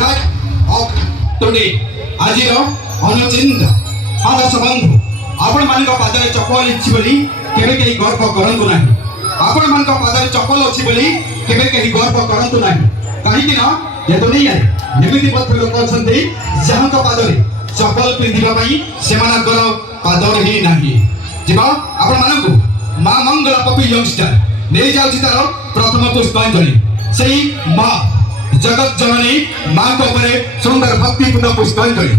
that of today ଆଜିର ଅନୁଚିନ୍ତା ଆଦର୍ଶ ବନ୍ଧୁ ଆପଣମାନଙ୍କ ପାଦରେ ଚପଲ ଅଛି ବୋଲି କେବେ କେହି ଗର୍ବ କରନ୍ତୁ ନାହିଁ। ଆପଣମାନଙ୍କ ପାଦରେ ଚପଲ ଅଛି ବୋଲି କେବେ କେହି ଗର୍ବ କରନ୍ତୁ ନାହିଁ। କାହିଁକି ନା ଏ ଦୁନିଆରେ ଏମିତି ମଧ୍ୟ ଲୋକ ଅଛନ୍ତି ଯାହାଙ୍କ ପାଦରେ ଚପଲ ପିନ୍ଧିବା ପାଇଁ ସେମାନଙ୍କର ପାଦ ହିଁ ନାହିଁ। ଯିବ ଆପଣମାନଙ୍କୁ ମା ମଙ୍ଗଳା ପପି ୟଙ୍ଗଷ୍ଟର ନେଇଯାଉଛି ତାର ପ୍ରଥମ ପୁଷ୍ପାଞ୍ଜଳି। ସେଇ ମା जगत जननी माँ उपरे सुंदर भक्तिपूर्ण पुष्पांजलि।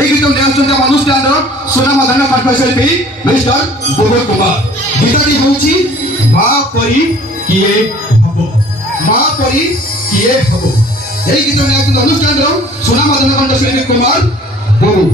एक गीत नेउछन्ते अनुष्ठान सुनामधन्य कंठशिल्पी मिस्टर बुबुल कुमार। गीतटी होछि माँ परी किए हबो, माँ परी किए हबो। एक गीत नेउछन्ते अनुष्ठान सुनामधन्य कंठशिल्पी कुमार बुबु।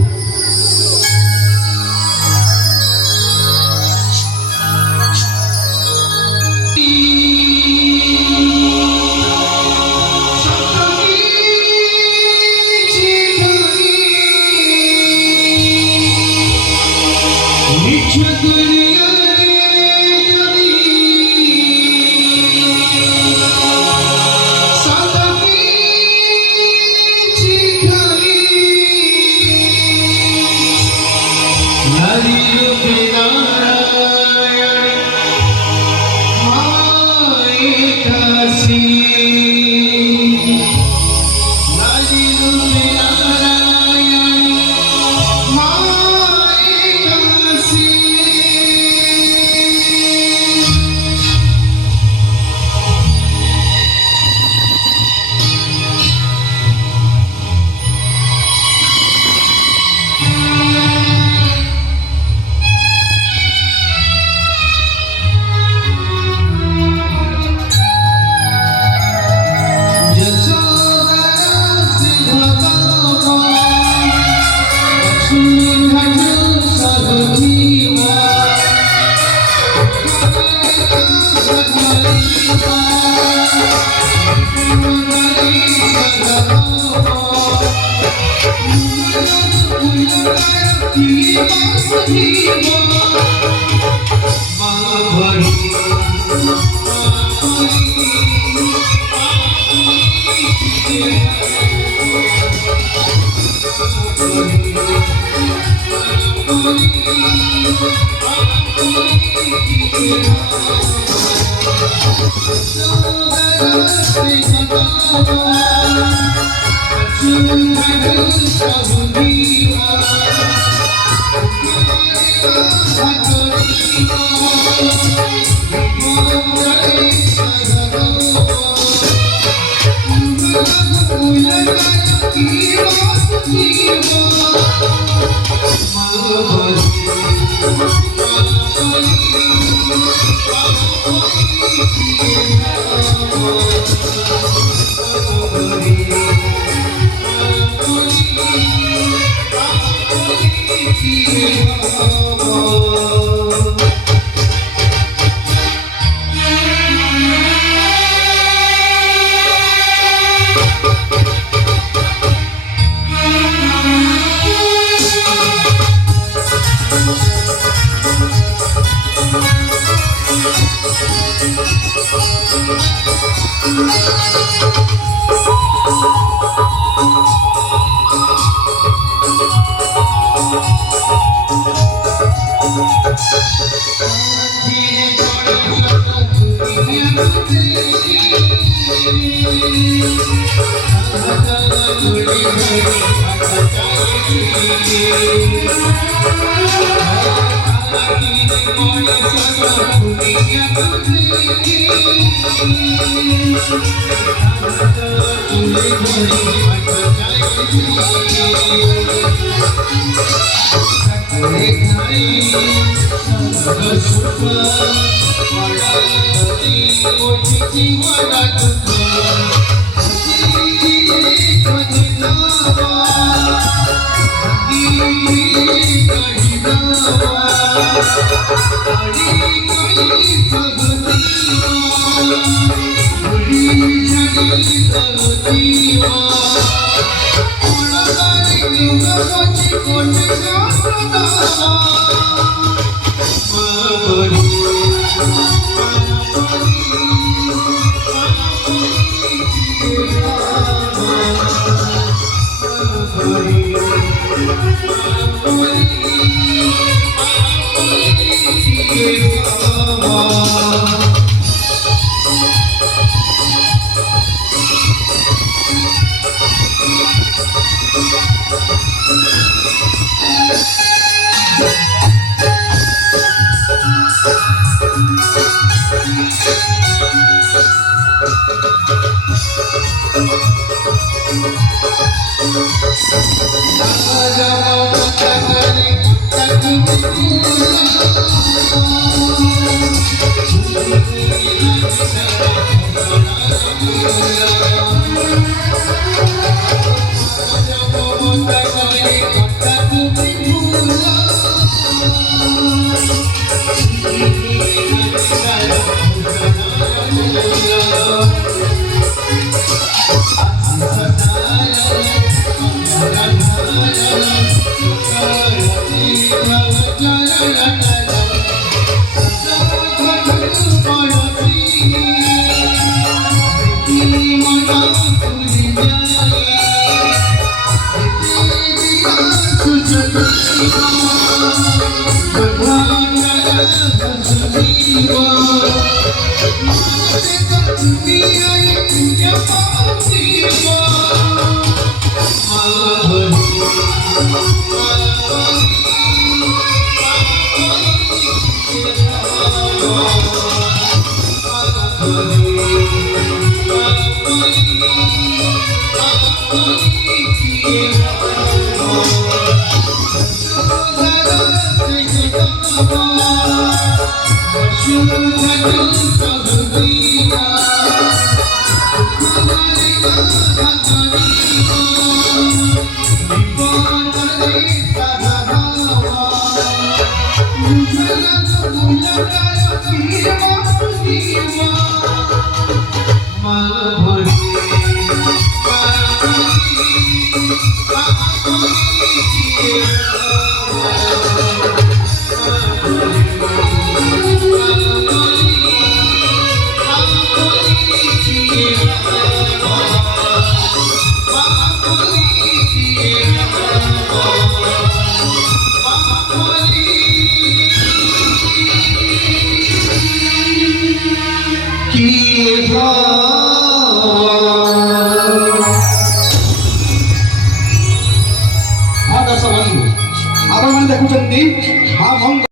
की